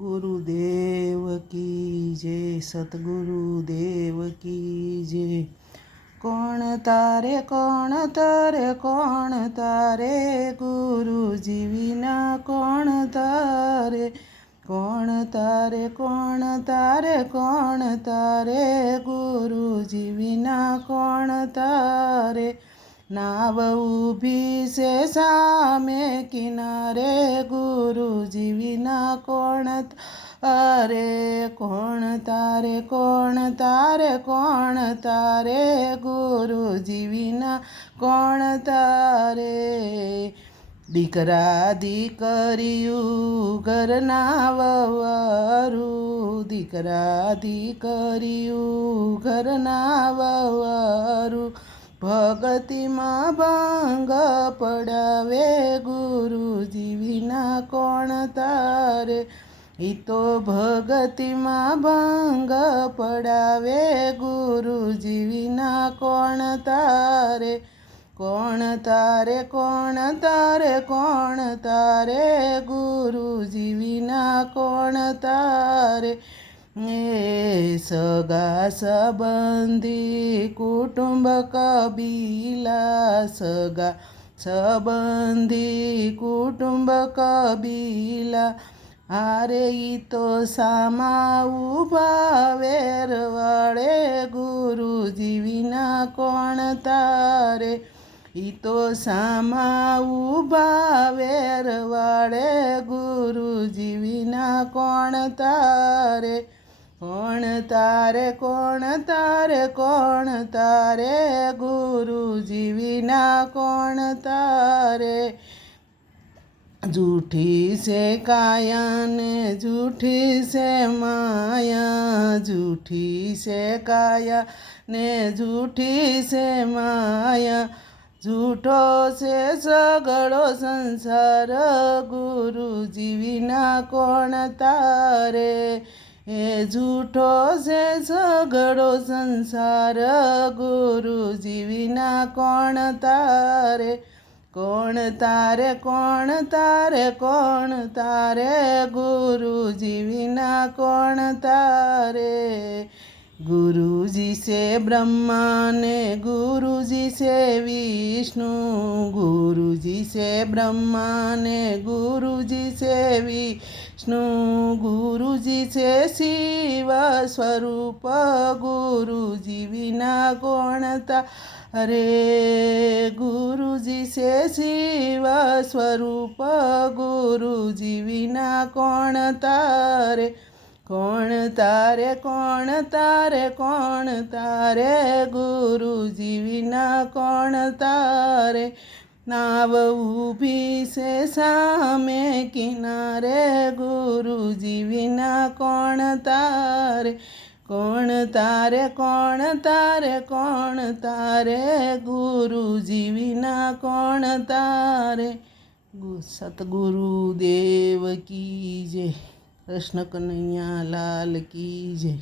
गुरुदेव की जय, सतगुरुदेव की जय। कौन तारे गुरुजी विना कौन तारे, कौन तारे गुरुजी विना कौन तारे। नाव ऊभी से सामे किनारे गुरुजी विना कौन तारे, कौन तारे गुरुजी विना कौन तारे। દીકરા દીકરીયું ઘરના વવારું, દીકરા દીકરીયું ઘરના વવારું, ભગતિમાં ભંગ પડાવે ગુરુજી વિના કોણ તારે। ઈ તો ભગતિમાં ભંગ પડાવે ગુરુજી વિના કોણ તારે। કોણ તારે ગુરુજી વિના કોણ તારે। એ સગા સંબંધી કુટુંબ કબીલા, સગા સંબંધી કુટુંબ કબીલા, આરે ઈ તો સામા ઉભા વેરવાળે ગુરુજી વિના કોણ તારે। ઈ તો સામા ઉભા વેરવાળે ગુરુજી વિના કોણ તારે। કોણ તારે ગુરુજી વિના કોણ તારે। झूठी से काया ने झूठी से माया, झूठी से काया ने झूठी से माया, झूठो से सगड़ो संसार गुरुजी विना कौन तारे। ए झूठो से सगड़ो संसार गुरुजी विना कौन तारे। कौन तारे गुरुजी विना कौन तारे। गुरुजी से ब्रह्मा ने गुरुजी से विष्णु, गुरुजी से ब्रह्मा ने गुरुजी से विष्णु, गुरुजी से शिव स्वरूप गुरुजी विना कौन तारे। गुरुजी से शिव स्वरूप गुरुजी विना कौन तारे। कौन तारे गुरुजी विना कौन तारे। नाव ऊभी से सामे किनारे गुरुजी विना कौन तारे। कौन तारे गुरुजी विना कौन तारे। सतगुरुदेव की जय। कृष्ण कन्हैया लाल की जय।